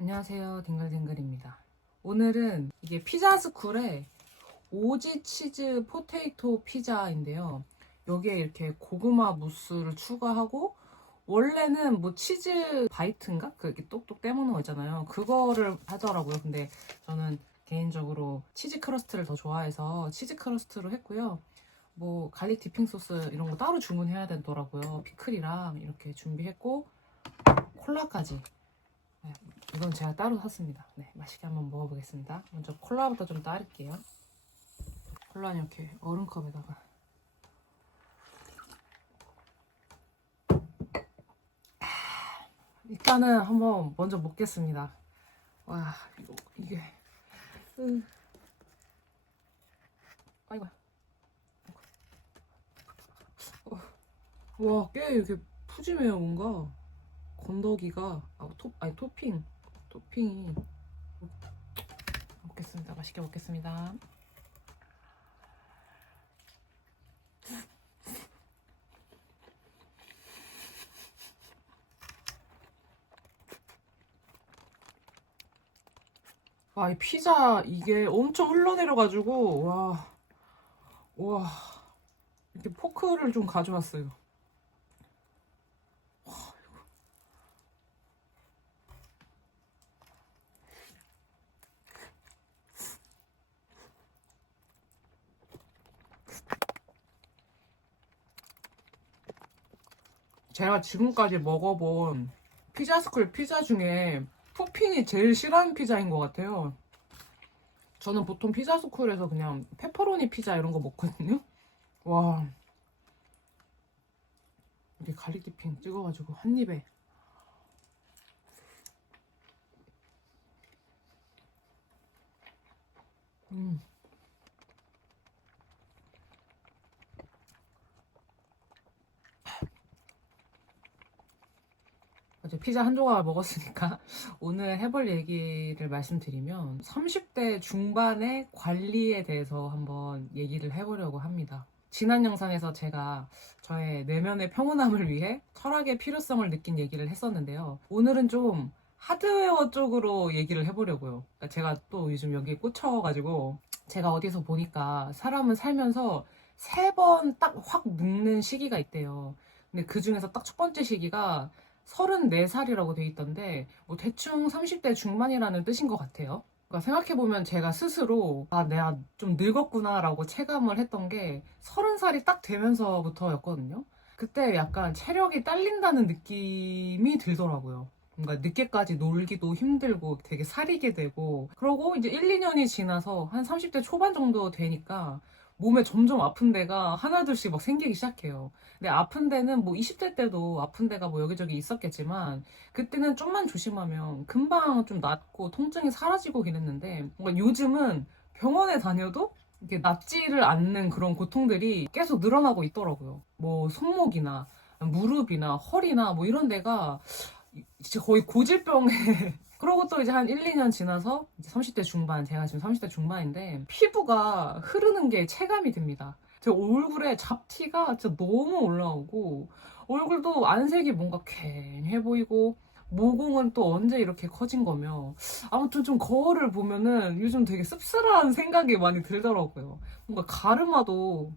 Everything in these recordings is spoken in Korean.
안녕하세요, 딩글딩글입니다. 오늘은 이게 피자스쿨의 오지 치즈 포테이토 피자인데요. 여기에 이렇게 고구마 무스를 추가하고, 원래는 뭐 치즈 바이트인가? 그렇게 똑똑 떼먹는 거 있잖아요. 그거를 하더라고요. 근데 저는 개인적으로 치즈 크러스트를 더 좋아해서 치즈 크러스트로 했고요. 뭐 갈릭 디핑 소스 이런 거 따로 주문해야 되더라고요. 피클이랑 이렇게 준비했고, 콜라까지. 네, 이건 제가 따로 샀습니다. 네, 맛있게 한번 먹어보겠습니다. 먼저 콜라부터 좀 따를게요. 콜라는 이렇게 얼음컵에다가. 일단은 한번 먼저 먹겠습니다. 와, 이게. 아이고. 와, 꽤 이렇게 푸짐해요, 뭔가. 건더기가. 아니, 토핑이. 먹겠습니다. 맛있게 먹겠습니다. 와, 이 피자 이게 엄청 흘러내려가지고, 와, 이렇게 포크를 좀 가져왔어요. 제가 지금까지 먹어본 피자스쿨 피자 중에 토핑이 제일 싫어하는 피자인 것 같아요. 저는 보통 피자스쿨에서 그냥 페퍼로니 피자 이런 거 먹거든요. 와, 이렇게 갈릭 디핑 찍어가지고 한 입에. 음. 어제 피자 한 조각 먹었으니까 오늘 해볼 얘기를 말씀드리면 30대 중반의 관리에 대해서 한번 얘기를 해보려고 합니다. 지난 영상에서 제가 저의 내면의 평온함을 위해 철학의 필요성을 느낀 얘기를 했었는데요. 오늘은 좀 하드웨어 쪽으로 얘기를 해보려고요. 그러니까 제가 또 요즘 여기에 꽂혀가지고 제가 어디서 보니까 사람은 살면서 3번 딱 확 늙는 시기가 있대요. 근데 그 중에서 딱 첫 번째 시기가 34살이라고 돼 있던데 뭐 대충 30대 중반이라는 뜻인 것 같아요. 그러니까 생각해보면 제가 스스로 내가 좀 늙었구나 라고 체감을 했던 게 30살이 딱 되면서부터였거든요. 그때 약간 체력이 딸린다는 느낌이 들더라고요. 뭔가 늦게까지 놀기도 힘들고 되게 사리게 되고, 그러고 이제 1, 2년이 지나서 한 30대 초반 정도 되니까 몸에 점점 아픈 데가 하나둘씩 막 생기기 시작해요. 근데 아픈 데는 뭐 20대 때도 아픈 데가 뭐 여기저기 있었겠지만, 그때는 좀만 조심하면 금방 좀 낫고 통증이 사라지고 그랬는데, 뭔가 요즘은 병원에 다녀도 이렇게 낫지를 않는 그런 고통들이 계속 늘어나고 있더라고요. 뭐 손목이나 무릎이나 허리나 뭐 이런 데가 진짜 거의 고질병에 그러고 또 이제 한 1, 2년 지나서 이제 30대 중반, 제가 지금 30대 중반인데 피부가 흐르는 게 체감이 됩니다. 제 얼굴에 잡티가 진짜 너무 올라오고 얼굴도 안색이 뭔가 괭해 보이고 모공은 또 언제 이렇게 커진 거며, 아무튼 좀 거울을 보면은 요즘 되게 씁쓸한 생각이 많이 들더라고요. 뭔가 가르마도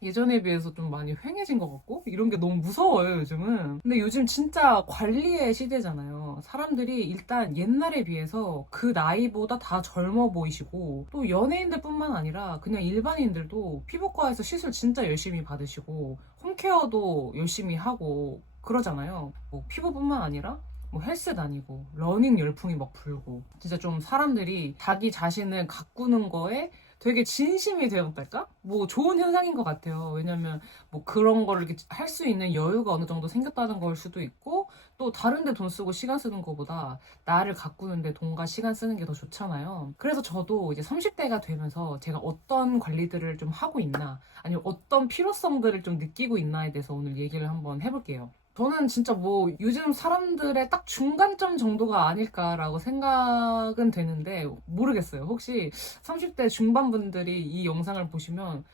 예전에 비해서 좀 많이 휑해진 것 같고 이런 게 너무 무서워요 요즘은. 근데 요즘 진짜 관리의 시대잖아요. 사람들이 일단 옛날에 비해서 그 나이보다 다 젊어 보이시고, 또 연예인들 뿐만 아니라 그냥 일반인들도 피부과에서 시술 진짜 열심히 받으시고 홈케어도 열심히 하고 그러잖아요. 뭐 피부뿐만 아니라 뭐 헬스 다니고 러닝 열풍이 막 불고, 진짜 좀 사람들이 자기 자신을 가꾸는 거에 되게 진심이 되었달까? 뭐 좋은 현상인 것 같아요. 왜냐면 뭐 그런 걸 이렇게 할 수 있는 여유가 어느 정도 생겼다는 걸 수도 있고, 또 다른 데 돈 쓰고 시간 쓰는 것보다 나를 가꾸는데 돈과 시간 쓰는 게 더 좋잖아요. 그래서 저도 이제 30대가 되면서 제가 어떤 관리들을 좀 하고 있나, 아니면 어떤 필요성들을 좀 느끼고 있나에 대해서 오늘 얘기를 한번 해볼게요. 저는 진짜 뭐 요즘 사람들의 딱 중간점 정도가 아닐까라고 생각은 되는데 모르겠어요. 혹시 30대 중반 분들이 이 영상을 보시면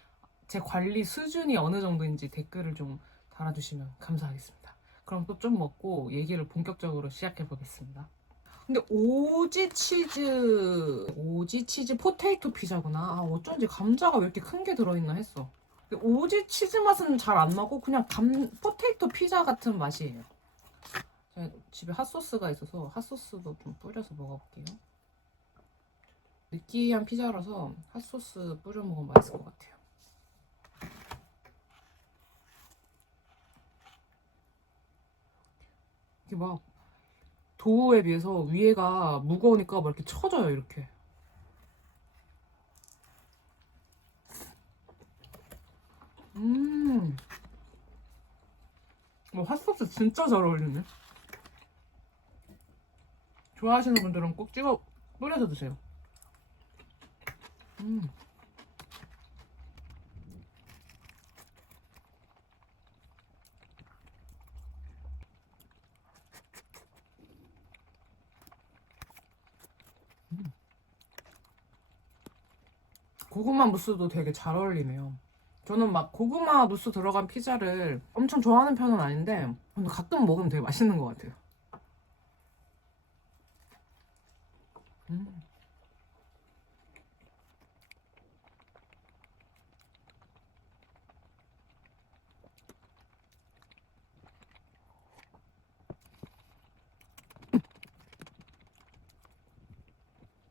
제 관리 수준이 어느 정도인지 댓글을 좀 달아주시면 감사하겠습니다. 그럼 또 좀 먹고 얘기를 본격적으로 시작해 보겠습니다. 근데 오지 치즈 포테이토 피자구나. 아, 어쩐지 감자가 왜 이렇게 큰 게 들어있나 했어. 근데 오지 치즈 맛은 잘 안 나고 그냥 포테이토 피자 같은 맛이에요. 제가 집에 핫소스가 있어서 핫소스도 좀 뿌려서 먹어볼게요. 느끼한 피자라서 핫소스 뿌려 먹으면 맛있을 것 같아요. 이게 막 도우에 비해서 위에가 무거우니까 막 이렇게 처져요, 이렇게. 핫소스 진짜 잘 어울리네. 좋아하시는 분들은 꼭 찍어 뿌려서 드세요. 고구마 무스도 되게 잘 어울리네요. 저는 막 고구마 무스 들어간 피자를 엄청 좋아하는 편은 아닌데 근데 가끔 먹으면 되게 맛있는 것 같아요. 음.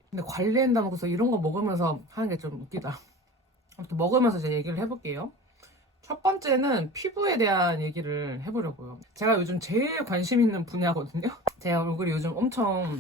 근데 관리한다면서 이런 거 먹으면서 하는 게 좀 웃기다. 아무튼 먹으면서 이제 얘기를 해볼게요. 첫 번째는 피부에 대한 얘기를 해보려고요. 제가 요즘 제일 관심 있는 분야거든요. 제 얼굴이 요즘 엄청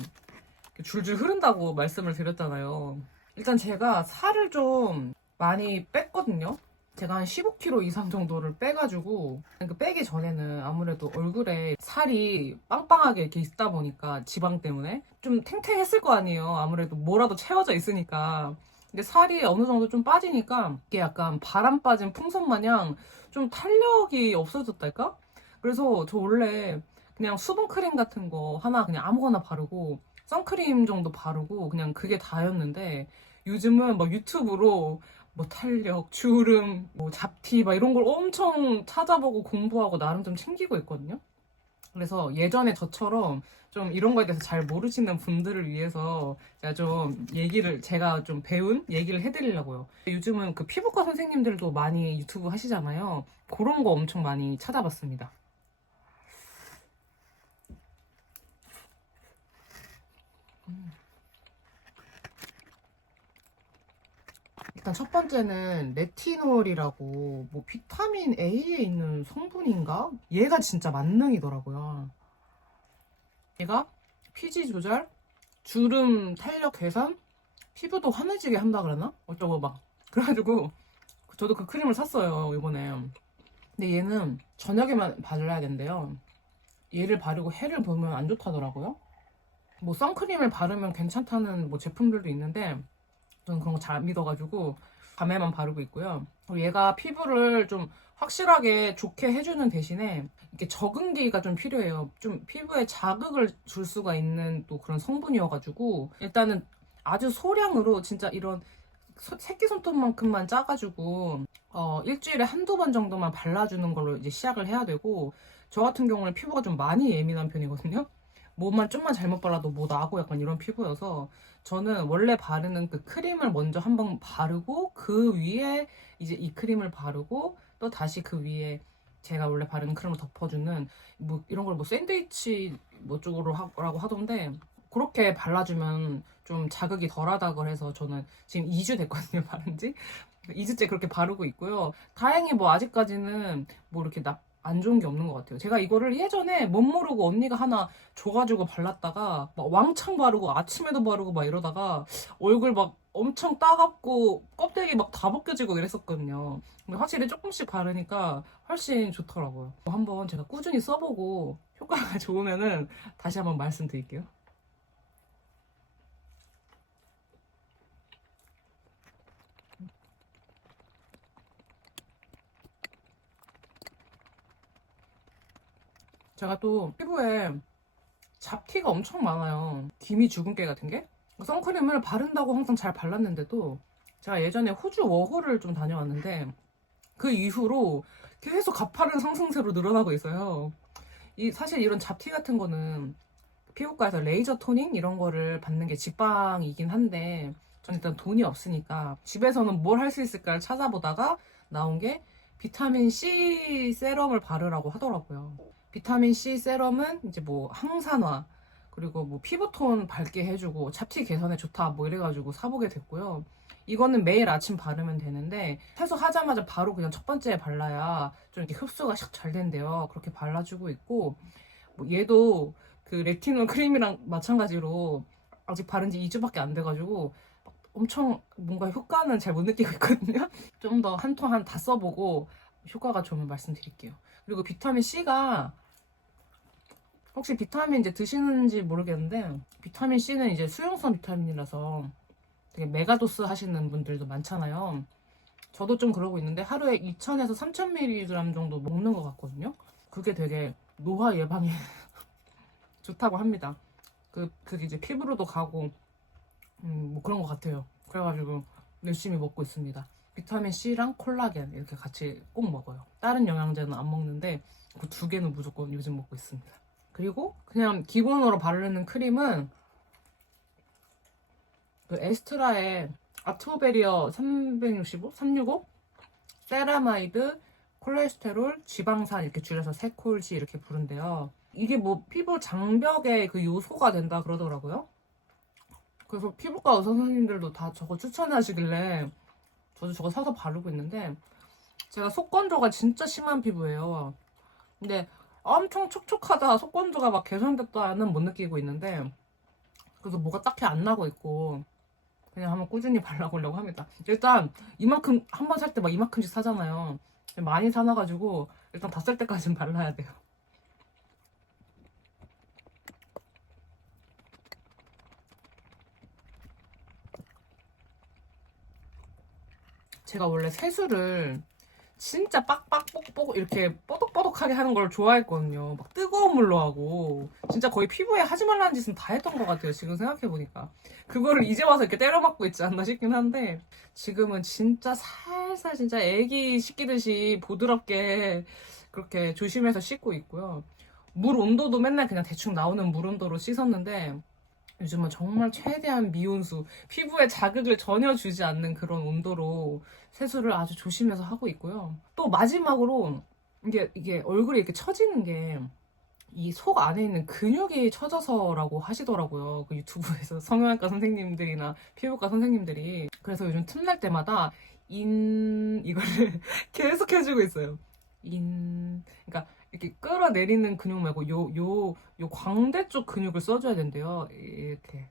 줄줄 흐른다고 말씀을 드렸잖아요. 일단 제가 살을 좀 많이 뺐거든요. 제가 한 15kg 이상 정도를 빼가지고 그 빼기 전에는 아무래도 얼굴에 살이 빵빵하게 이렇게 있다 보니까 지방 때문에 좀 탱탱했을 거 아니에요. 아무래도 뭐라도 채워져 있으니까. 근데 살이 어느 정도 좀 빠지니까 이게 약간 바람 빠진 풍선 마냥 좀 탄력이 없어졌달까? 그래서 저 원래 그냥 수분크림 같은 거 하나 그냥 아무거나 바르고 선크림 정도 바르고 그냥 그게 다였는데 요즘은 막 유튜브로 뭐 탄력, 주름, 뭐 잡티 막 이런 걸 엄청 찾아보고 공부하고 나름 좀 챙기고 있거든요. 그래서 예전에 저처럼 좀 이런 거에 대해서 잘 모르시는 분들을 위해서 제가 좀 배운 얘기를 해드리려고요. 요즘은 그 피부과 선생님들도 많이 유튜브 하시잖아요. 그런 거 엄청 많이 찾아봤습니다. 일단 첫 번째는 레티놀이라고 뭐 비타민 A에 있는 성분인가? 얘가 진짜 만능이더라고요. 얘가 피지 조절, 주름 탄력 개선, 피부도 환해지게 한다 그러나? 어쩌고 막 그래가지고 저도 그 크림을 샀어요 이번에. 근데 얘는 저녁에만 발라야 된대요. 얘를 바르고 해를 보면 안 좋다더라고요. 뭐 선크림을 바르면 괜찮다는 뭐 제품들도 있는데 저는 그런 거 잘 안 믿어가지고 밤에만 바르고 있고요. 그리고 얘가 피부를 좀 확실하게 좋게 해주는 대신에 이렇게 적응기가 좀 필요해요. 좀 피부에 자극을 줄 수가 있는 또 그런 성분이어가지고 일단은 아주 소량으로 진짜 이런 새끼손톱만큼만 짜가지고 일주일에 한두 번 정도만 발라주는 걸로 이제 시작을 해야 되고 저 같은 경우는 피부가 좀 많이 예민한 편이거든요. 뭐만 좀만 잘못 발라도 뭐 나고 약간 이런 피부여서 저는 원래 바르는 그 크림을 먼저 한번 바르고 그 위에 이제 이 크림을 바르고 또 다시 그 위에 제가 원래 바르는 크림을 덮어주는 뭐 이런 걸 뭐 샌드위치 뭐 쪽으로 라고 하던데 그렇게 발라주면 좀 자극이 덜하다 그래서 저는 지금 2주 됐거든요, 바른 지. 2주째 그렇게 바르고 있고요. 다행히 뭐 아직까지는 뭐 이렇게 안 좋은 게 없는 것 같아요. 제가 이거를 예전에 못 모르고 언니가 하나 줘가지고 발랐다가 막 왕창 바르고 아침에도 바르고 막 이러다가 얼굴 막 엄청 따갑고 껍데기 막 다 벗겨지고 이랬었거든요. 근데 확실히 조금씩 바르니까 훨씬 좋더라고요. 한번 제가 꾸준히 써보고 효과가 좋으면은 다시 한번 말씀드릴게요. 제가 또 피부에 잡티가 엄청 많아요. 기미 주근깨 같은 게. 선크림을 바른다고 항상 잘 발랐는데도 제가 예전에 호주 워홀을 좀 다녀왔는데 그 이후로 계속 가파른 상승세로 늘어나고 있어요. 사실 이런 잡티 같은 거는 피부과에서 레이저 토닝 이런 거를 받는 게 직방이긴 한데 전 일단 돈이 없으니까 집에서는 뭘 할 수 있을까를 찾아보다가 나온 게 비타민 C 세럼을 바르라고 하더라고요. 비타민 C 세럼은 이제 뭐 항산화 그리고 뭐 피부톤 밝게 해주고 잡티 개선에 좋다 뭐 이래가지고 사보게 됐고요. 이거는 매일 아침 바르면 되는데 세수하자마자 바로 그냥 첫 번째에 발라야 좀 이렇게 흡수가 샥 잘 된대요. 그렇게 발라주고 있고 뭐 얘도 그 레티놀 크림이랑 마찬가지로 아직 바른 지 2주밖에 안 돼가지고 엄청 뭔가 효과는 잘 못 느끼고 있거든요. 좀 더 한 통 한 다 써보고 효과가 좋으면 말씀드릴게요. 그리고 비타민 C가 혹시 비타민 이제 드시는지 모르겠는데 비타민 C는 이제 수용성 비타민이라서 되게 메가도스 하시는 분들도 많잖아요. 저도 좀 그러고 있는데 하루에 2000에서 3000mg 정도 먹는 것 같거든요. 그게 되게 노화 예방에 좋다고 합니다. 그게 이제 피부로도 가고 뭐 그런 것 같아요. 그래가지고 열심히 먹고 있습니다. 비타민 C랑 콜라겐 이렇게 같이 꼭 먹어요. 다른 영양제는 안 먹는데 그 두 개는 무조건 요즘 먹고 있습니다. 그리고 그냥 기본으로 바르는 크림은 그 에스트라의 아트오베리어 365? 365? 세라마이드, 콜레스테롤, 지방산 이렇게 줄여서 세콜지 이렇게 부른대요. 이게 뭐 피부 장벽의 그 요소가 된다 그러더라고요. 그래서 피부과 의사 선생님들도 다 저거 추천하시길래 저도 저거 사서 바르고 있는데 제가 속건조가 진짜 심한 피부예요. 근데 엄청 촉촉하다, 속건조가 막 개선됐다는 못 느끼고 있는데 그래서 뭐가 딱히 안 나고 있고 그냥 한번 꾸준히 발라보려고 합니다. 일단 이만큼 한 번 살 때 막 이만큼씩 사잖아요. 많이 사놔가지고 일단 다 쓸 때까지는 발라야 돼요. 제가 원래 세수를 진짜 빡빡 뽁뽁 이렇게 뽀독뽀독하게 하는 걸 좋아했거든요. 막 뜨거운 물로 하고 진짜 거의 피부에 하지 말라는 짓은 다 했던 것 같아요. 지금 생각해보니까 그거를 이제 와서 이렇게 때려맞고 있지 않나 싶긴 한데 지금은 진짜 살살 진짜 애기 씻기듯이 부드럽게 그렇게 조심해서 씻고 있고요. 물 온도도 맨날 그냥 대충 나오는 물 온도로 씻었는데 요즘은 정말 최대한 미온수, 피부에 자극을 전혀 주지 않는 그런 온도로 세수를 아주 조심해서 하고 있고요. 또 마지막으로 이게 얼굴이 이렇게 처지는 게 이 속 안에 있는 근육이 처져서라고 하시더라고요. 그 유튜브에서 성형외과 선생님들이나 피부과 선생님들이. 그래서 요즘 틈날 때마다 이거를 계속 해주고 있어요. 그러니까 이렇게 끌어내리는 근육 말고 요 광대 쪽 근육을 써줘야 된대요. 이렇게.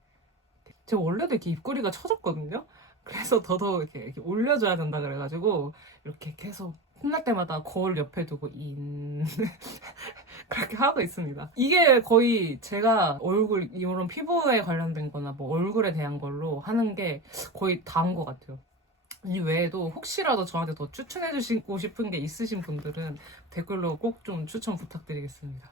제가 원래도 이렇게 입꼬리가 처졌거든요. 그래서 더더욱 이렇게 올려줘야 된다 그래가지고 이렇게 계속 혼날 때마다 거울 옆에 두고 그렇게 하고 있습니다. 이게 거의 제가 얼굴 이런 피부에 관련된 거나 뭐 얼굴에 대한 걸로 하는 게 거의 다인 것 같아요. 이 외에도 혹시라도 저한테 더 추천해 주시고 싶은 게 있으신 분들은 댓글로 꼭 좀 추천 부탁드리겠습니다.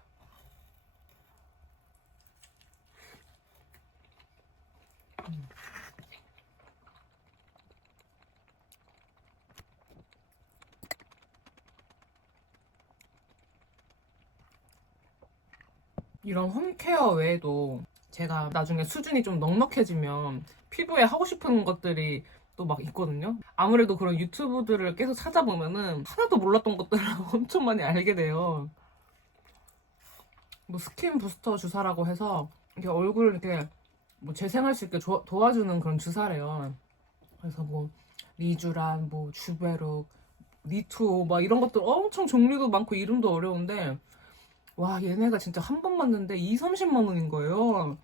이런 홈케어 외에도 제가 나중에 수준이 좀 넉넉해지면 피부에 하고 싶은 것들이 또 막 있거든요. 아무래도 그런 유튜브들을 계속 찾아보면은 하나도 몰랐던 것들을 엄청 많이 알게 돼요. 뭐 스킨 부스터 주사라고 해서 이렇게 얼굴을 이렇게 뭐 재생할 수 있게 도와주는 그런 주사래요. 그래서 뭐 리쥬란, 뭐 주베룩, 리투오 막 이런 것들 엄청 종류도 많고 이름도 어려운데 와 얘네가 진짜 한 번 맞는데 2, 30만 원인 거예요.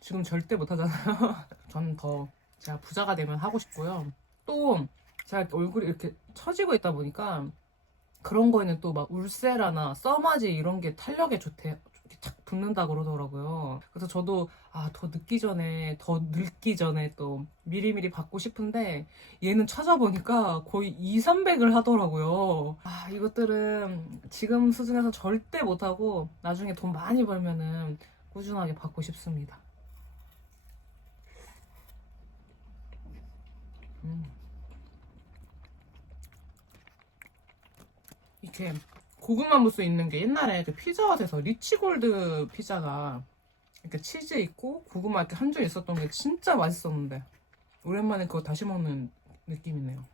지금 절대 못 하잖아요. 저는 더 제가 부자가 되면 하고 싶고요. 또 제가 얼굴이 이렇게 처지고 있다 보니까 그런 거에는 또 막 울세라나 써마지 이런 게 탄력에 좋대. 이렇게 착 붙는다 그러더라고요. 그래서 저도 더 늙기 전에 또 미리미리 받고 싶은데 얘는 찾아보니까 거의 2, 300을 하더라고요. 이것들은 지금 수준에서 절대 못하고 나중에 돈 많이 벌면은 꾸준하게 받고 싶습니다. 이렇게 고구마 무스 있는 게 옛날에 그 피자헛에서 리치골드 피자가 이렇게 치즈 있고 고구마 이렇게 한 줄 있었던 게 진짜 맛있었는데 오랜만에 그거 다시 먹는 느낌이네요.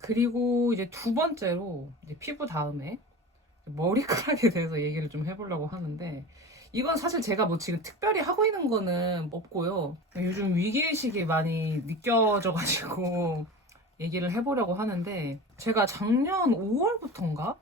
그리고 이제 두 번째로 이제 피부 다음에 머리카락에 대해서 얘기를 좀 해보려고 하는데 이건 사실 제가 뭐 지금 특별히 하고 있는 거는 없고요. 요즘 위기의식이 많이 느껴져가지고 얘기를 해보려고 하는데 제가 작년 5월부터인가?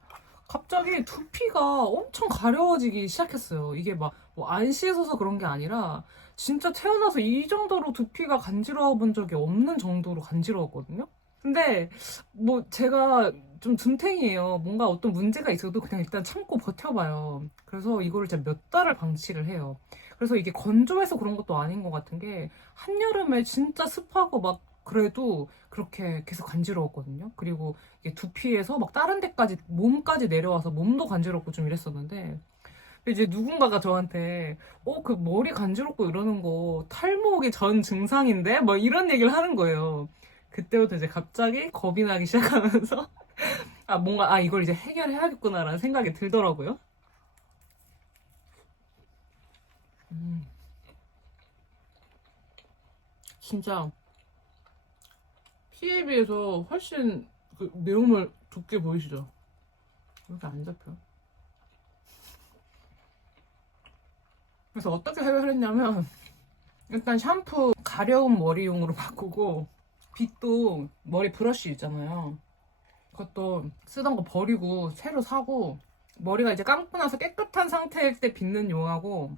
갑자기 두피가 엄청 가려워지기 시작했어요. 이게 막 뭐 안 씻어서 그런 게 아니라 진짜 태어나서 이 정도로 두피가 간지러워 본 적이 없는 정도로 간지러웠거든요. 근데 뭐 제가 좀 둔탱이에요. 뭔가 어떤 문제가 있어도 그냥 일단 참고 버텨봐요. 그래서 이거를 제가 몇 달을 방치를 해요. 그래서 이게 건조해서 그런 것도 아닌 것 같은 게 한여름에 진짜 습하고 막 그래도 그렇게 계속 간지러웠거든요. 그리고 이게 두피에서 막 다른 데까지 몸까지 내려와서 몸도 간지럽고 좀 이랬었는데 이제 누군가가 저한테 그 머리 간지럽고 이러는 거 탈모기 전 증상인데? 뭐 이런 얘기를 하는 거예요. 그때부터 이제 갑자기 겁이 나기 시작하면서 뭔가 이걸 이제 해결해야겠구나라는 생각이 들더라고요. 진짜 피에 비해서 훨씬 그 내용물 두께 보이시죠? 이렇게 안 잡혀. 그래서 어떻게 해결을 했냐면 일단 샴푸 가려운 머리용으로 바꾸고 빗도 머리 브러쉬 있잖아요. 그것도 쓰던 거 버리고 새로 사고 머리가 이제 감고 나서 깨끗한 상태일 때 빗는 용하고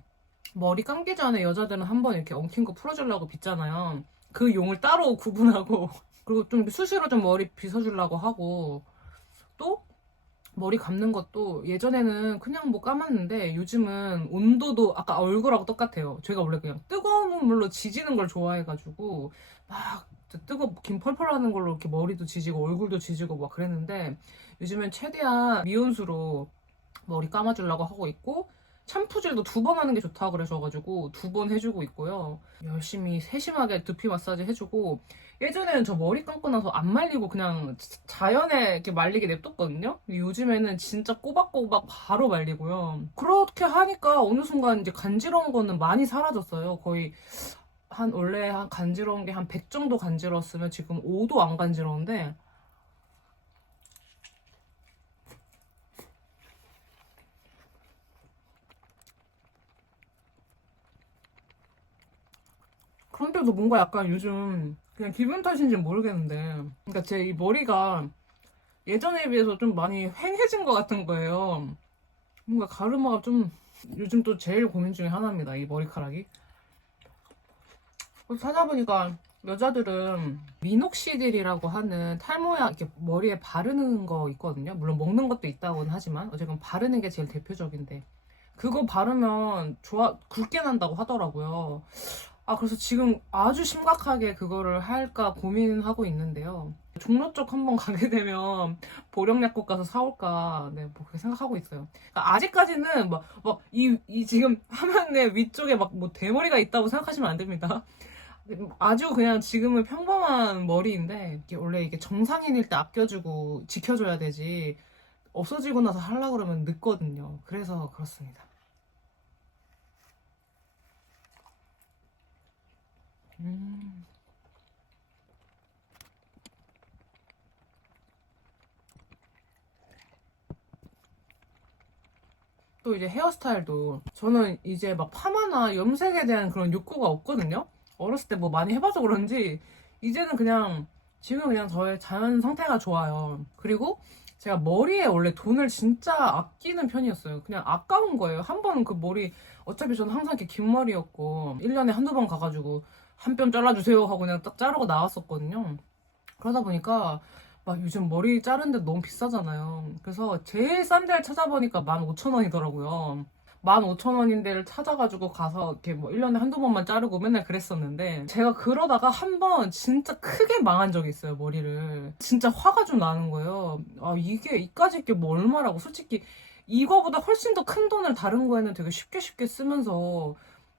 머리 감기 전에 여자들은 한번 이렇게 엉킨 거 풀어주려고 빗잖아요. 그 용을 따로 구분하고 그리고 좀 수시로 좀 머리 빗어주려고 하고 또 머리 감는 것도 예전에는 그냥 뭐 감았는데 요즘은 온도도 아까 얼굴하고 똑같아요. 제가 원래 그냥 뜨거운 물로 지지는 걸 좋아해가지고 막 김 펄펄 하는 걸로 이렇게 머리도 지지고 얼굴도 지지고 막 그랬는데 요즘엔 최대한 미온수로 머리 감아주려고 하고 있고 샴푸질도 2번 하는 게 좋다고 그러셔가지고 2번 해주고 있고요. 열심히 세심하게 두피 마사지 해주고 예전에는 저 머리 감고 나서 안 말리고 그냥 자연에 이렇게 말리게 냅뒀거든요. 요즘에는 진짜 꼬박꼬박 바로 말리고요. 그렇게 하니까 어느 순간 이제 간지러운 거는 많이 사라졌어요. 거의 원래 한 간지러운 게 한 100 정도 간지러웠으면 지금 5도 안 간지러운데 그런데도 뭔가 약간 요즘 그냥 기분 탓인지 모르겠는데 그러니까 제 이 머리가 예전에 비해서 좀 많이 휑해진 것 같은 거예요. 뭔가 가르마가 좀 요즘 또 제일 고민 중에 하나입니다. 이 머리카락이. 그래서 찾아보니까 여자들은 미녹시딜이라고 하는 탈모약 이렇게 머리에 바르는 거 있거든요. 물론 먹는 것도 있다고는 하지만 어쨌든 바르는 게 제일 대표적인데 그거 바르면 굵게 난다고 하더라고요. 그래서 지금 아주 심각하게 그거를 할까 고민하고 있는데요. 종로 쪽 한번 가게 되면 보령약국 가서 사올까, 네, 뭐 그렇게 생각하고 있어요. 그러니까 아직까지는 이 지금 화면의 위쪽에 막 뭐 대머리가 있다고 생각하시면 안 됩니다. 아주 그냥 지금은 평범한 머리인데, 원래 이게 정상인일 때 아껴주고 지켜줘야 되지, 없어지고 나서 하려고 그러면 늦거든요. 그래서 그렇습니다. 음. 또 이제 헤어스타일도 저는 이제 막 파마나 염색에 대한 그런 욕구가 없거든요. 어렸을 때 뭐 많이 해봐서 그런지 이제는 그냥 지금 그냥 저의 자연 상태가 좋아요. 그리고 제가 머리에 원래 돈을 진짜 아끼는 편이었어요. 그냥 아까운 거예요. 한 번 그 머리 어차피 저는 항상 이렇게 긴 머리였고 1년에 한두 번 가가지고 한 뼘 잘라주세요 하고 그냥 딱 자르고 나왔었거든요. 그러다 보니까 막 요즘 머리 자르는데 너무 비싸잖아요. 그래서 제일 싼 데를 찾아보니까 15,000원이더라고요. 15,000원인 데를 찾아가지고 가서 이렇게 뭐 1년에 한두 번만 자르고 맨날 그랬었는데 제가 그러다가 한 번 진짜 크게 망한 적이 있어요, 머리를. 진짜 화가 좀 나는 거예요. 이게 이까짓 게 뭐 얼마라고. 솔직히 이거보다 훨씬 더 큰 돈을 다른 거에는 되게 쉽게 쉽게 쓰면서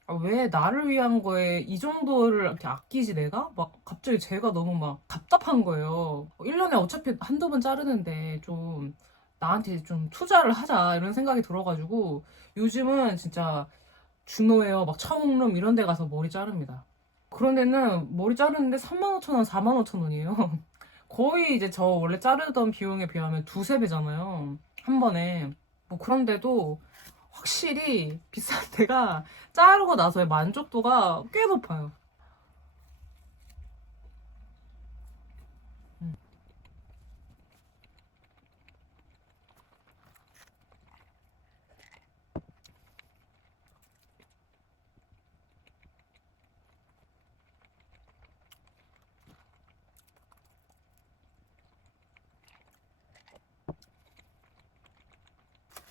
아, 왜 나를 위한 거에 이 정도를 이렇게 아끼지 내가? 막 갑자기 제가 너무 막 답답한 거예요. 1년에 어차피 한두 번 자르는데 좀 나한테 좀 투자를 하자 이런 생각이 들어가지고 요즘은 진짜 준호헤어 막 청룸 이런 데 가서 머리 자릅니다. 그런 데는 머리 자르는데 35,000원, 45,000원이에요. 거의 이제 저 원래 자르던 비용에 비하면 두세 배잖아요. 한 번에. 뭐 그런데도 확실히 비싼 데가 자르고 나서의 만족도가 꽤 높아요. 음.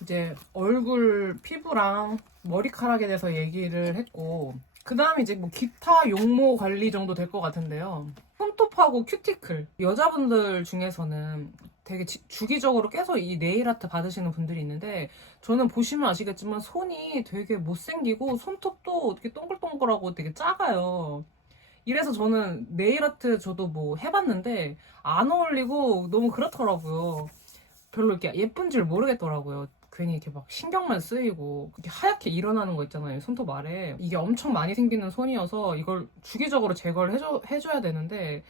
이제 얼굴 피부랑 머리카락에 대해서 얘기를 했고, 그 다음 이제 뭐 기타 용모 관리 정도 될 것 같은데요. 손톱하고 큐티클. 여자분들 중에서는 되게 주기적으로 계속 이 네일 아트 받으시는 분들이 있는데, 저는 보시면 아시겠지만 손이 되게 못생기고 손톱도 되게 동글동글하고 되게 작아요. 이래서 저는 네일 아트 저도 뭐 해봤는데 안 어울리고 너무 그렇더라고요. 별로 이렇게 예쁜 줄 모르겠더라고요. 괜히 이렇게 막 신경만 쓰이고 이렇게 하얗게 일어나는 거 있잖아요. 손톱 아래. 이게 엄청 많이 생기는 손이어서 이걸 주기적으로 제거를 해줘야 되는데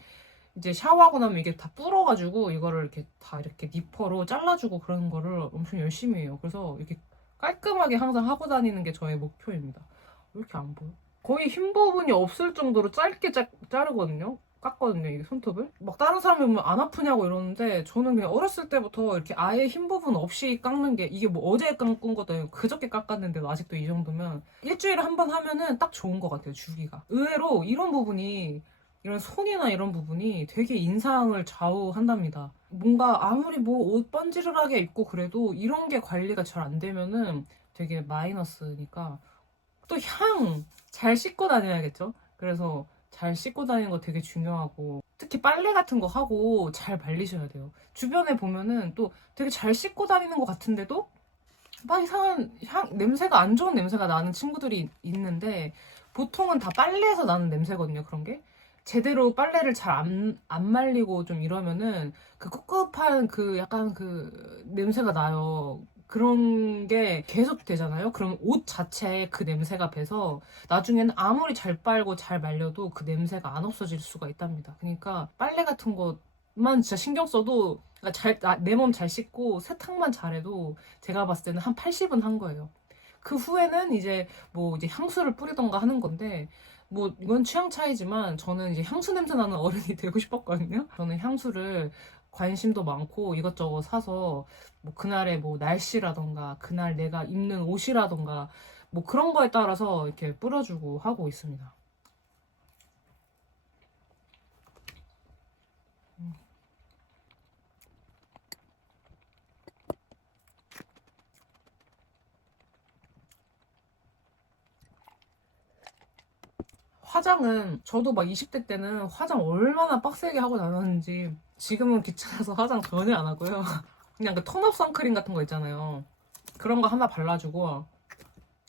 이제 샤워하고 나면 이게 다 불어가지고 이거를 이렇게 다 이렇게 니퍼로 잘라주고 그러는 거를 엄청 열심히 해요. 그래서 이렇게 깔끔하게 항상 하고 다니는 게 저의 목표입니다. 왜 이렇게 안 보여? 거의 흰 부분이 없을 정도로 짧게 자르거든요. 깎거든요, 이게 손톱을. 막 다른 사람이 보면 안 아프냐고 이러는데 저는 그냥 어렸을 때부터 이렇게 아예 흰 부분 없이 깎는 게 이게 뭐 어제 깎은 것도 아니고 그저께 깎았는데도 아직도 이 정도면 일주일에 한 번 하면은 딱 좋은 것 같아요, 주기가. 의외로 이런 부분이 이런 손이나 이런 부분이 되게 인상을 좌우한답니다. 뭔가 아무리 뭐 옷 번지르르하게 입고 그래도 이런 게 관리가 잘 안 되면은 되게 마이너스니까 또 향 잘 씻고 다녀야겠죠? 그래서 잘 씻고 다니는 거 되게 중요하고 특히 빨래 같은 거 하고 잘 말리셔야 돼요. 주변에 보면은 또 되게 잘 씻고 다니는 것 같은데도 막 이상한 냄새가 안 좋은 냄새가 나는 친구들이 있는데 보통은 다 빨래에서 나는 냄새거든요, 그런 게. 제대로 빨래를 잘 안 말리고 좀 이러면은 그 꿉꿉한 그 약간 그 냄새가 나요. 그런 게 계속 되잖아요. 그럼 옷 자체에 그 냄새가 배서 나중에는 아무리 잘 빨고 잘 말려도 그 냄새가 안 없어질 수가 있답니다. 그러니까 빨래 같은 것만 진짜 신경 써도 내 몸 잘 씻고 세탁만 잘해도 제가 봤을 때는 한 80은 한 거예요. 그 후에는 이제 뭐 이제 향수를 뿌리던가 하는 건데 뭐 이건 취향 차이지만 저는 이제 향수 냄새 나는 어른이 되고 싶었거든요. 저는 향수를 관심도 많고 이것저것 사서 뭐 그날의 뭐 날씨라던가 그날 내가 입는 옷이라던가 뭐 그런 거에 따라서 이렇게 뿌려주고 하고 있습니다. 화장은 저도 막 20대 때는 화장 얼마나 빡세게 하고 다녔는지 지금은 귀찮아서 화장 전혀 안 하고요. 그냥 그 톤업 선크림 같은 거 있잖아요. 그런 거 하나 발라주고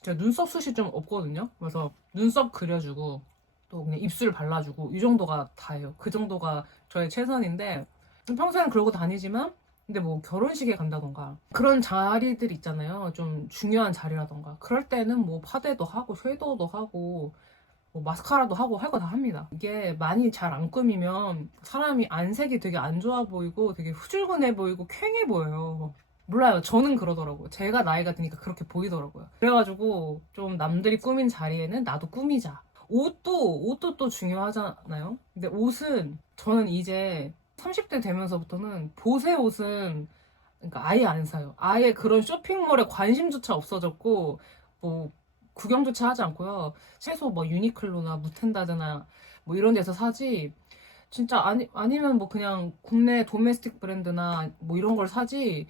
제가 눈썹 숱이 좀 없거든요. 그래서 눈썹 그려주고 또 그냥 입술 발라주고 이 정도가 다예요. 그 정도가 저의 최선인데 평소에는 그러고 다니지만 근데 뭐 결혼식에 간다던가 그런 자리들 있잖아요. 좀 중요한 자리라던가 그럴 때는 뭐 파데도 하고 섀도우도 하고 뭐 마스카라도 하고 할 거 다 합니다. 이게 많이 잘 안 꾸미면 사람이 안색이 되게 안 좋아 보이고 되게 후줄근해 보이고 퀭해 보여요. 몰라요. 저는 그러더라고요. 제가 나이가 드니까 그렇게 보이더라고요. 그래가지고 좀 남들이 꾸민 자리에는 나도 꾸미자. 옷도 또 중요하잖아요. 근데 옷은 저는 이제 30대 되면서부터는 보세 옷은 그러니까 아예 안 사요. 아예 그런 쇼핑몰에 관심조차 없어졌고 뭐 구경조차 하지 않고요. 최소 뭐 유니클로나 무텐다드나 뭐 이런 데서 사지. 진짜 아니면 뭐 그냥 국내 도메스틱 브랜드나 뭐 이런 걸 사지.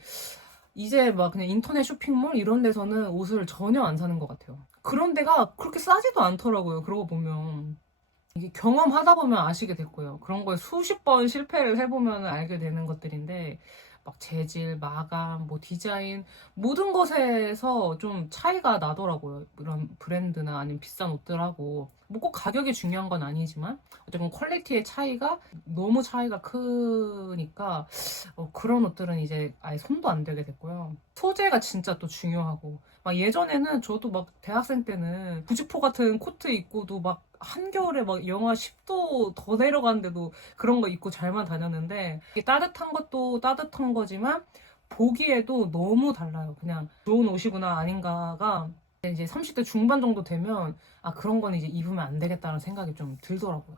이제 막 그냥 인터넷 쇼핑몰 이런 데서는 옷을 전혀 안 사는 것 같아요. 그런 데가 그렇게 싸지도 않더라고요. 그러고 보면. 이게 경험하다 보면 아시게 될 거예요. 그런 거에 수십 번 실패를 해보면 알게 되는 것들인데 막 재질, 마감, 뭐 디자인 모든 것에서 좀 차이가 나더라고요. 이런 브랜드나 아니면 비싼 옷들하고 뭐 꼭 가격이 중요한 건 아니지만 어쨌든 퀄리티의 차이가 너무 차이가 크니까 그런 옷들은 이제 아예 손도 안 대게 됐고요. 소재가 진짜 또 중요하고 막 예전에는 저도 막 대학생 때는 부지포 같은 코트 입고도 막 한겨울에 막 영하 10도 더 내려가는데도 그런 거 입고 잘만 다녔는데 이게 따뜻한 것도 따뜻한 거지만 보기에도 너무 달라요. 그냥 좋은 옷이구나 아닌가가 이제 30대 중반 정도 되면 아 그런 건 이제 입으면 안 되겠다는 생각이 좀 들더라고요.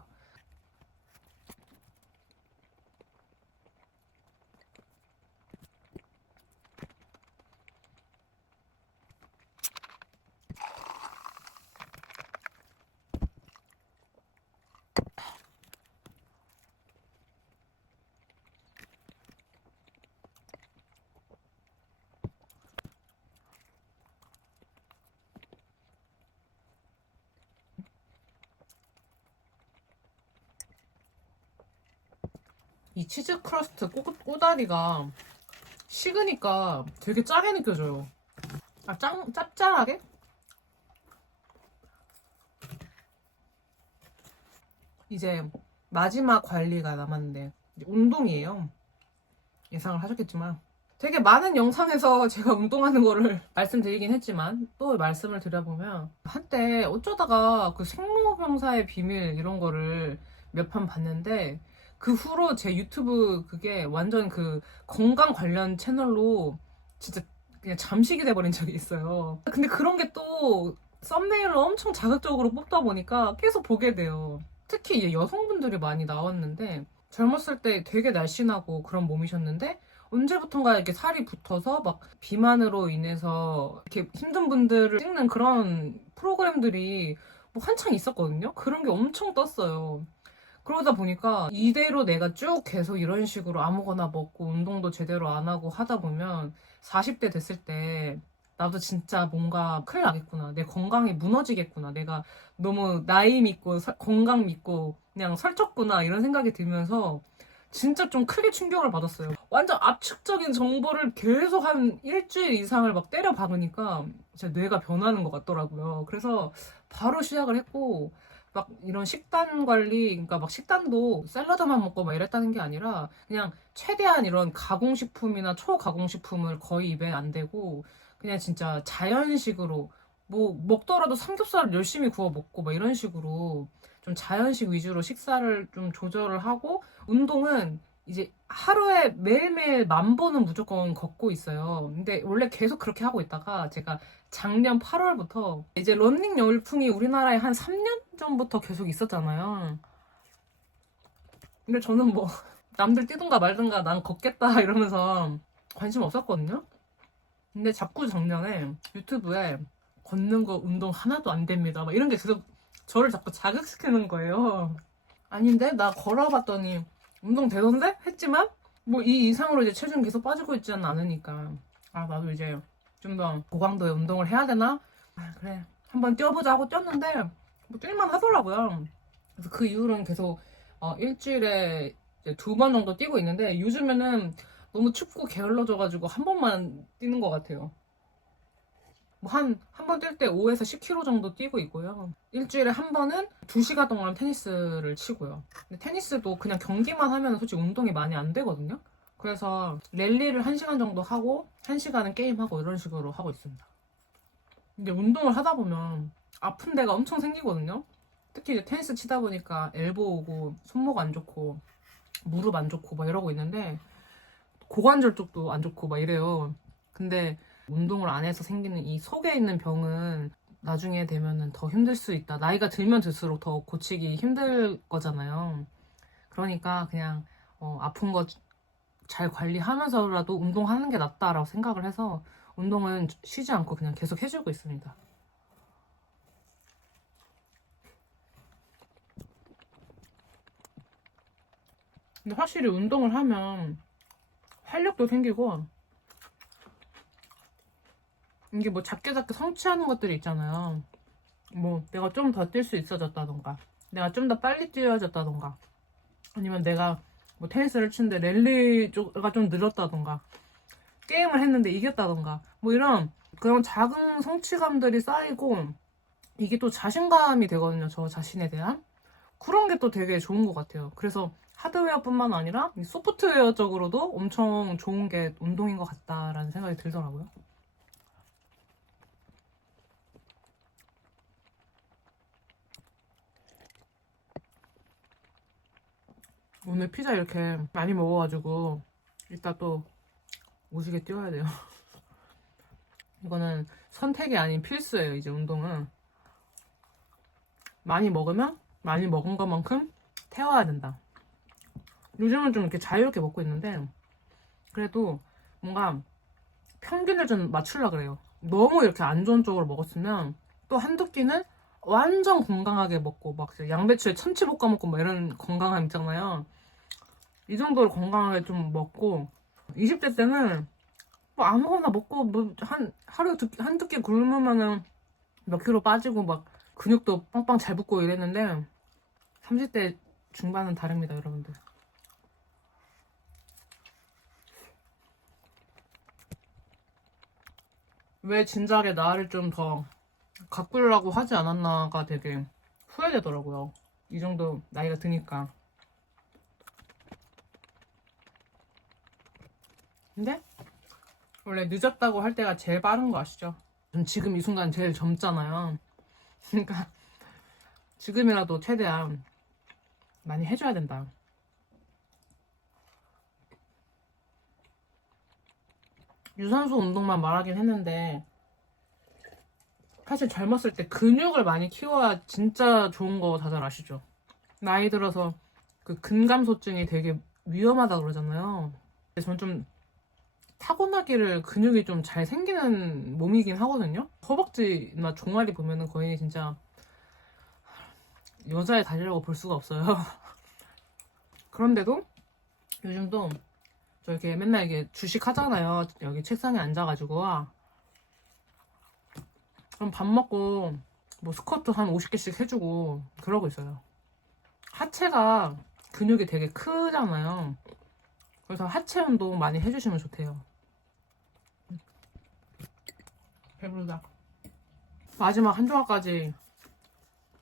이 치즈 크러스트 꼬다리가 식으니까 되게 짜게 느껴져요. 아, 짭짤하게? 이제 마지막 관리가 남았는데 이제 운동이에요. 예상을 하셨겠지만 되게 많은 영상에서 제가 운동하는 거를 말씀드리긴 했지만 또 말씀을 드려보면 한때 어쩌다가 그 생로병사의 비밀 이런 거를 몇 편 봤는데 그 후로 제 유튜브 그게 완전 그 건강 관련 채널로 진짜 그냥 잠식이 돼버린 적이 있어요. 근데 그런 게 또 썸네일을 엄청 자극적으로 뽑다 보니까 계속 보게 돼요. 특히 이제 여성분들이 많이 나왔는데 젊었을 때 되게 날씬하고 그런 몸이셨는데 언제부턴가 이렇게 살이 붙어서 막 비만으로 인해서 이렇게 힘든 분들을 찍는 그런 프로그램들이 뭐 한창 있었거든요. 그런 게 엄청 떴어요. 그러다 보니까 이대로 내가 쭉 계속 이런 식으로 아무거나 먹고 운동도 제대로 안 하고 하다 보면 40대 됐을 때 나도 진짜 뭔가 큰일 나겠구나. 내 건강이 무너지겠구나. 내가 너무 나이 믿고 건강 믿고 그냥 설쳤구나 이런 생각이 들면서 진짜 좀 크게 충격을 받았어요. 완전 압축적인 정보를 계속 한 일주일 이상을 막 때려 박으니까 제 뇌가 변하는 것 같더라고요. 그래서 바로 시작을 했고 막 이런 식단 관리, 그러니까 막 식단도 샐러드만 먹고 막 이랬다는 게 아니라 그냥 최대한 이런 가공식품이나 초가공식품을 거의 입에 안 대고 그냥 진짜 자연식으로 뭐 먹더라도 삼겹살을 열심히 구워 먹고 막 이런 식으로 좀 자연식 위주로 식사를 좀 조절을 하고 운동은 이제 하루에 매일매일 10,000보는 무조건 걷고 있어요. 근데 원래 계속 그렇게 하고 있다가 제가 작년 8월부터 이제 러닝 열풍이 우리나라에 한 3년 전부터 계속 있었잖아요. 근데 저는 뭐 남들 뛰든가 말든가 난 걷겠다 이러면서 관심 없었거든요. 근데 자꾸 작년에 유튜브에 걷는 거 운동 하나도 안 됩니다. 막 이런 게 계속 저를 자꾸 자극시키는 거예요. 아닌데 나 걸어봤더니 운동 되던데? 했지만 뭐 이 이상으로 이제 체중 계속 빠지고 있지는 않으니까 아 나도 이제 좀 더 고강도의 운동을 해야 되나? 아 그래 한번 뛰어보자 하고 뛰었는데 뭐 뛸만 하더라고요. 그래서 그 이후로는 계속 일주일에 2번 정도 뛰고 있는데 요즘에는 너무 춥고 게을러져가지고 한 번만 뛰는 것 같아요. 뭐 한 번 뛸 때 5에서 10km 정도 뛰고 있고요. 일주일에 한 번은 2시간 동안 테니스를 치고요. 근데 테니스도 그냥 경기만 하면 솔직히 운동이 많이 안 되거든요. 그래서 랠리를 1시간 정도 하고 1시간은 게임하고 이런 식으로 하고 있습니다. 근데 운동을 하다 보면 아픈 데가 엄청 생기거든요. 특히 이제 테니스 치다 보니까 엘보 오고 손목 안 좋고 무릎 안 좋고 막 이러고 있는데 고관절 쪽도 안 좋고 막 이래요. 근데 운동을 안 해서 생기는 이 속에 있는 병은 나중에 되면은 더 힘들 수 있다. 나이가 들면 들수록 더 고치기 힘들 거잖아요. 그러니까 그냥 아픈 거 잘 관리하면서라도 운동하는 게 낫다라고 생각을 해서 운동은 쉬지 않고 그냥 계속 해주고 있습니다. 근데 확실히 운동을 하면 활력도 생기고 이게 뭐 작게 성취하는 것들이 있잖아요. 뭐 내가 좀 더 뛸 수 있어졌다던가 내가 좀 더 빨리 뛰어졌다던가 아니면 내가 뭐 테니스를 치는데 랠리가 좀 늘었다던가, 게임을 했는데 이겼다던가, 뭐 이런 그런 작은 성취감들이 쌓이고, 이게 또 자신감이 되거든요. 저 자신에 대한. 그런 게 또 되게 좋은 것 같아요. 그래서 하드웨어뿐만 아니라 소프트웨어적으로도 엄청 좋은 게 운동인 것 같다라는 생각이 들더라고요. 오늘 피자 이렇게 많이 먹어가지고 이따 또 오지게 뛰어야 돼요. 이거는 선택이 아닌 필수예요. 이제 운동은 많이 먹으면 많이 먹은 것만큼 태워야 된다. 요즘은 좀 이렇게 자유롭게 먹고 있는데, 그래도 뭔가 평균을 좀 맞추려고 그래요. 너무 이렇게 안 좋은 쪽으로 먹었으면 또 한두 끼는 완전 건강하게 먹고, 막 양배추에 참치 볶아 먹고 막 이런 건강함 있잖아요. 이 정도로 건강하게 좀 먹고, 20대 때는 뭐 아무거나 먹고 뭐 하루 한두 끼 굶으면은 몇 킬로 빠지고 막 근육도 빵빵 잘 붙고 이랬는데, 30대 중반은 다릅니다, 여러분들. 왜 진작에 나를 좀 더 가꾸려고 하지 않았나가 되게 후회되더라고요. 이 정도 나이가 드니까. 근데 원래 늦었다고 할 때가 제일 빠른 거 아시죠? 전 지금 이 순간 제일 젊잖아요. 그러니까 지금이라도 최대한 많이 해줘야 된다. 유산소 운동만 말하긴 했는데, 사실 젊었을 때 근육을 많이 키워야 진짜 좋은 거 다들 아시죠? 나이 들어서 그 근감소증이 되게 위험하다 그러잖아요. 저는 좀 타고나기를 근육이 좀 잘 생기는 몸이긴 하거든요. 허벅지나 종아리 보면은 거의 진짜 여자의 다리라고 볼 수가 없어요. 그런데도 요즘도 저 이렇게 맨날 이게 주식 하잖아요. 여기 책상에 앉아가지고. 그럼 밥 먹고 뭐 스쿼트 한 50개씩 해주고 그러고 있어요. 하체가 근육이 되게 크잖아요. 그래서 하체 운동 많이 해주시면 좋대요. 배부르다. 마지막 한 조각까지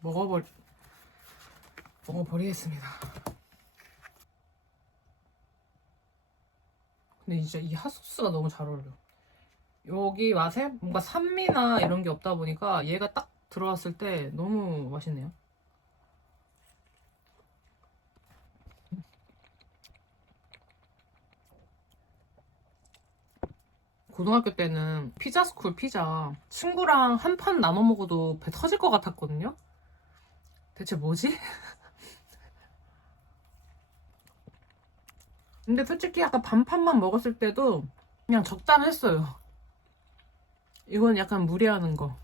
먹어버리겠습니다. 근데 진짜 이 핫소스가 너무 잘 어울려. 여기 맛에 뭔가 산미나 이런 게 없다 보니까 얘가 딱 들어왔을 때 너무 맛있네요. 고등학교 때는 피자스쿨 피자 친구랑 한 판 나눠 먹어도 배 터질 것 같았거든요. 대체 뭐지? 근데 솔직히 아까 반판만 먹었을 때도 그냥 적당했어요. 이건 약간 무리하는 거.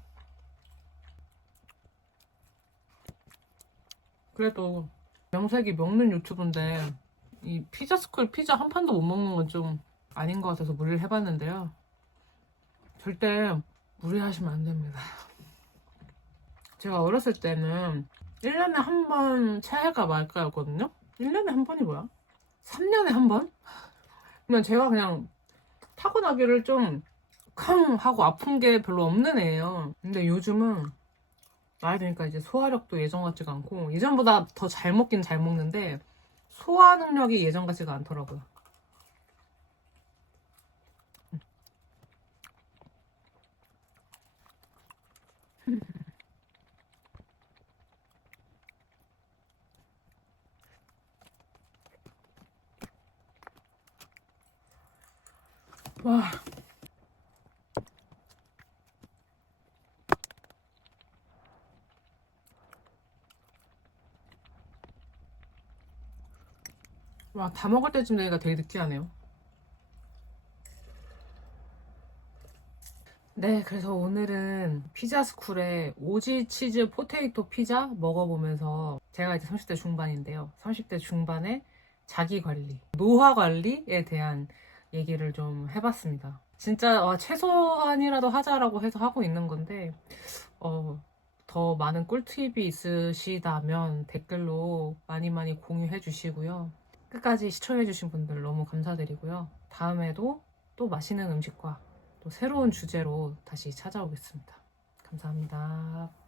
그래도 명색이 먹는 유튜브인데 이 피자스쿨 피자 한 판도 못 먹는 건 좀 아닌 것 같아서 무리를 해봤는데요. 절대 무리하시면 안 됩니다. 제가 어렸을 때는 1년에 한 번 새해가 말까였거든요? 1년에 한 번이 뭐야? 3년에 한 번? 그러면 제가 그냥 타고나기를 좀 캉 하고 아픈 게 별로 없는 애예요. 근데 요즘은 나이 드니까 이제 소화력도 예전 같지가 않고, 예전보다 더 잘 먹긴 잘 먹는데 소화 능력이 예전 같지가 않더라고요. 와, 와, 다 먹을 때쯤 되니까 되게 느끼하네요. 네, 그래서 오늘은 피자스쿨의 오지 치즈 포테이토 피자 먹어보면서, 제가 이제 30대 중반인데요. 30대 중반의 자기 관리, 노화 관리에 대한 얘기를 좀 해봤습니다. 진짜 최소한이라도 하자라고 해서 하고 있는 건데, 더 많은 꿀팁이 있으시다면 댓글로 많이 많이 공유해 주시고요. 끝까지 시청해주신 분들 너무 감사드리고요. 다음에도 또 맛있는 음식과 또 새로운 주제로 다시 찾아오겠습니다. 감사합니다.